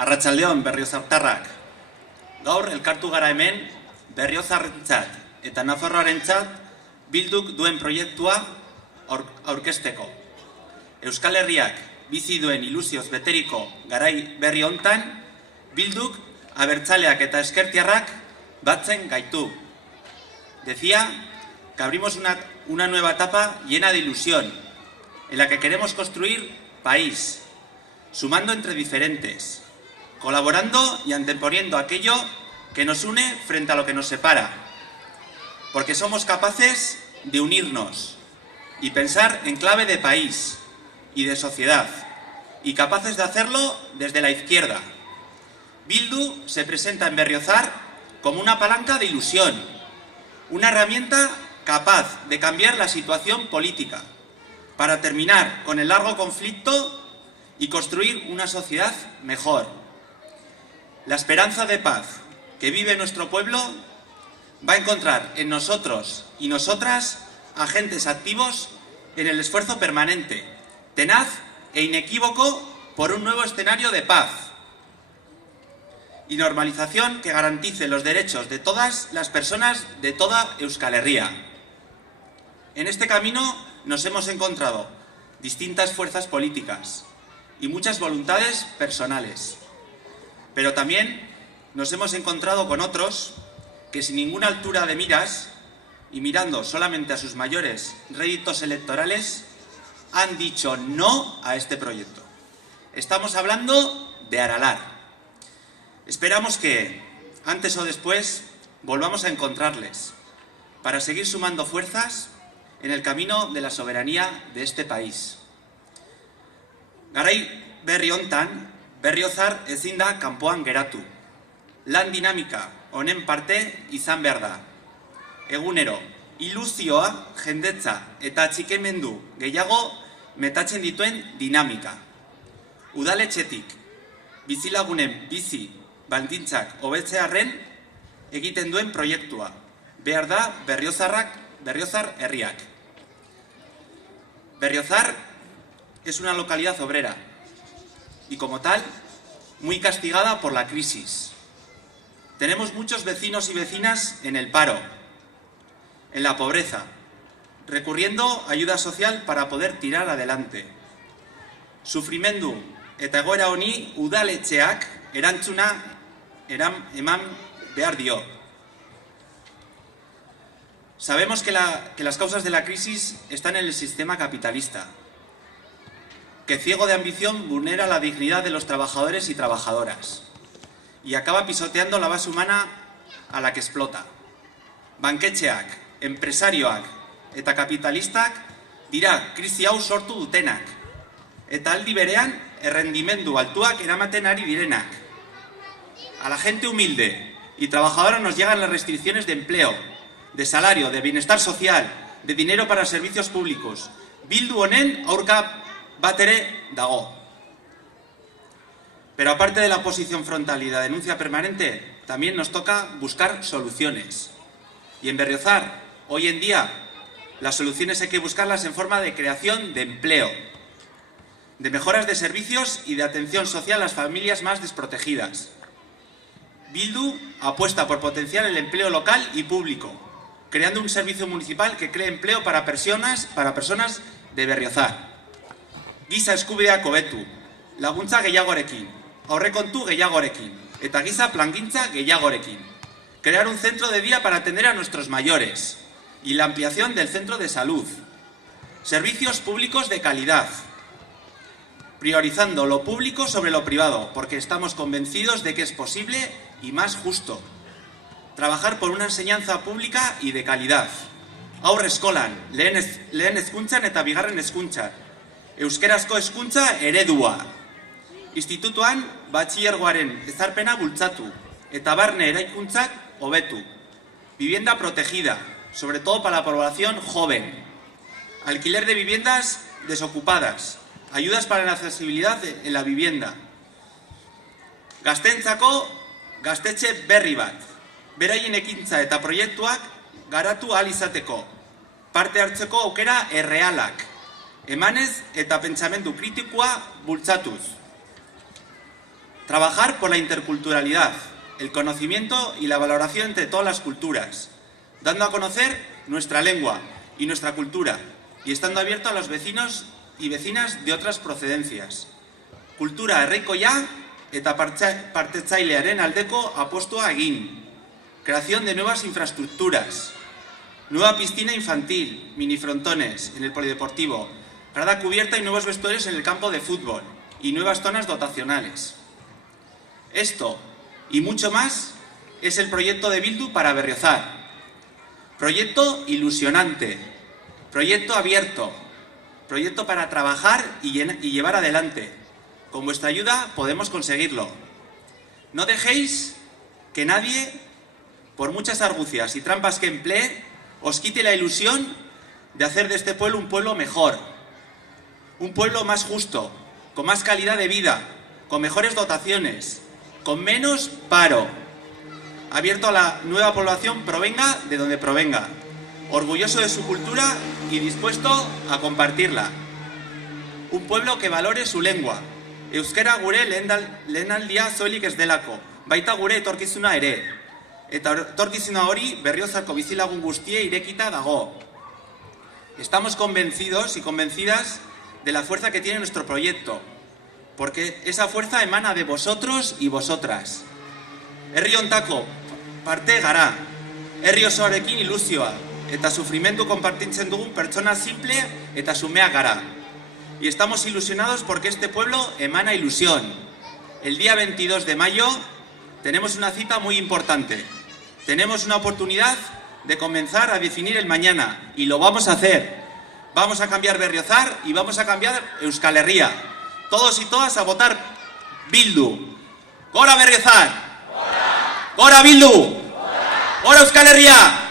Arratsaldeon berriozartarrak. Gaur elkartu gara hemen berriozarrentzat eta Nafarroarentzat Bilduk duen proiektua aurkezteko. Euskal Herriak bizi duen ilusioz beteriko garai berri hontan, Bilduk abertzaleak eta eskertiarrak batzen gaitu. Decía que abrimos una nueva etapa llena de ilusión, en la que queremos construir país, sumando entre diferentes, colaborando y anteponiendo aquello que nos une frente a lo que nos separa, porque somos capaces de unirnos y pensar en clave de país y de sociedad, y capaces de hacerlo desde la izquierda. Bildu se presenta en Berriozar como una palanca de ilusión, una herramienta capaz de cambiar la situación política, para terminar con el largo conflicto y construir una sociedad mejor. La esperanza de paz que vive nuestro pueblo va a encontrar en nosotros y nosotras agentes activos en el esfuerzo permanente, tenaz e inequívoco por un nuevo escenario de paz y normalización que garantice los derechos de todas las personas de toda Euskal Herria. En este camino nos hemos encontrado distintas fuerzas políticas y muchas voluntades personales, pero también nos hemos encontrado con otros que sin ninguna altura de miras y mirando solamente a sus mayores réditos electorales han dicho no a este proyecto. Estamos hablando de Aralar. Esperamos que, antes o después, volvamos a encontrarles para seguir sumando fuerzas en el camino de la soberanía de este país. Garai berri hontan, Berriozar ezin da kanpoan geratu. Lan dinamika honen parte izan behar da. Egunero, ilusioa, jendetza eta atxikimendu gehiago metatzen dituen dinamika. Udaletxetik, bizilagunen bizi baldintzak hobetzearren egiten duen proiektua. Behar da Berriozar herriak. Berriozar es una localidad obrera y como tal, muy castigada por la crisis. Tenemos muchos vecinos y vecinas en el paro, en la pobreza, recurriendo a ayuda social para poder tirar adelante. Sufrimendu eta egoera honi udaletxeak erantzuna eman behar dio. Sabemos que las causas de la crisis están en el sistema capitalista, que ciego de ambición vulnera la dignidad de los trabajadores y trabajadoras y acaba pisoteando la base humana a la que explota. Banketxeak, enpresarioak eta kapitalistak dira krisi hau sortu dutenak, eta aldi berean errendimendu altuak eramaten ari direnak. A la gente humilde y trabajadora nos llegan las restricciones de empleo, de salario, de bienestar social, de dinero para servicios públicos. Bildu honen aurka bat ere dago. Pero aparte de la oposición frontal y la denuncia permanente, también nos toca buscar soluciones. Y en Berriozar, hoy en día, las soluciones hay que buscarlas en forma de creación de empleo, de mejoras de servicios y de atención social a las familias más desprotegidas. Bildu apuesta por potenciar el empleo local y público, creando un servicio municipal que cree empleo para personas de Berriozar. Giza eskubideak hobetu, laguntza gehiagorekin, aurrekontu gehiagorekin, eta giza plangintza gehiagorekin. Crear un centro de día para atender a nuestros mayores y la ampliación del centro de salud. Servicios públicos de calidad, priorizando lo público sobre lo privado, porque estamos convencidos de que es posible y más justo. Trabajar por una enseñanza pública y de calidad. Haur eskolan, lehen hezkuntzan eta bigarren hezkuntzan. Euskerazko hezkuntza eredua. Institutuan batxilergoaren ezarpena bultzatu eta barne eraikuntzak hobetu. Vivienda protegida, sobre todo para la población joven. Alquiler de viviendas desocupadas. Ayudas para la accesibilidad en la vivienda. Gazteentzako gaztetxe berri bat. Beraien ekintza eta proiektuak garatu ahal izateko. Parte hartzeko aukera errealak. Emanez eta pentsamendu kritikoa bultzatuz. Trabajar por la interculturalidad, el conocimiento y la valoración entre todas las culturas, dando a conocer nuestra lengua y nuestra cultura, y estando abierto a los vecinos y vecinas de otras procedencias. Kultura herrikoia eta partetzailearen aldeko apostua egin. Creación de nuevas infraestructuras. Nueva piscina infantil, mini frontones en el polideportivo, grada cubierta y nuevos vestuarios en el campo de fútbol y nuevas zonas dotacionales. Esto y mucho más es el proyecto de Bildu para Berriozar. Proyecto ilusionante, proyecto abierto, proyecto para trabajar y llevar adelante. Con vuestra ayuda podemos conseguirlo. No dejéis que nadie, por muchas argucias y trampas que emplee, os quite la ilusión de hacer de este pueblo un pueblo mejor, un pueblo más justo, con más calidad de vida, con mejores dotaciones, con menos paro, abierto a la nueva población, provenga de donde provenga, orgulloso de su cultura y dispuesto a compartirla. Un pueblo que valore su lengua. Euskera gure lehenaldia soilik ez delako, baita gure etorkizuna ere. Eta etorkizuna hori Berriozarko bizilagun guztiei irekita dago. Estamos convencidos y convencidas de la fuerza que tiene nuestro proyecto, porque esa fuerza emana de vosotros y vosotras. Herri hontako parte gara, herri osoarekin ilusioa, eta sufrimendu konpartitzen dugun pertsona simple eta xumea gara. Y estamos ilusionados porque este pueblo emana ilusión. El día 22 de mayo tenemos una cita muy importante. Tenemos una oportunidad de comenzar a definir el mañana y lo vamos a hacer. Vamos a cambiar Berriozar y vamos a cambiar Euskal Herria. Todos y todas a votar Bildu. ¡Gora Berriozar! ¡Gora Bildu! ¡Gora Euskal Herria!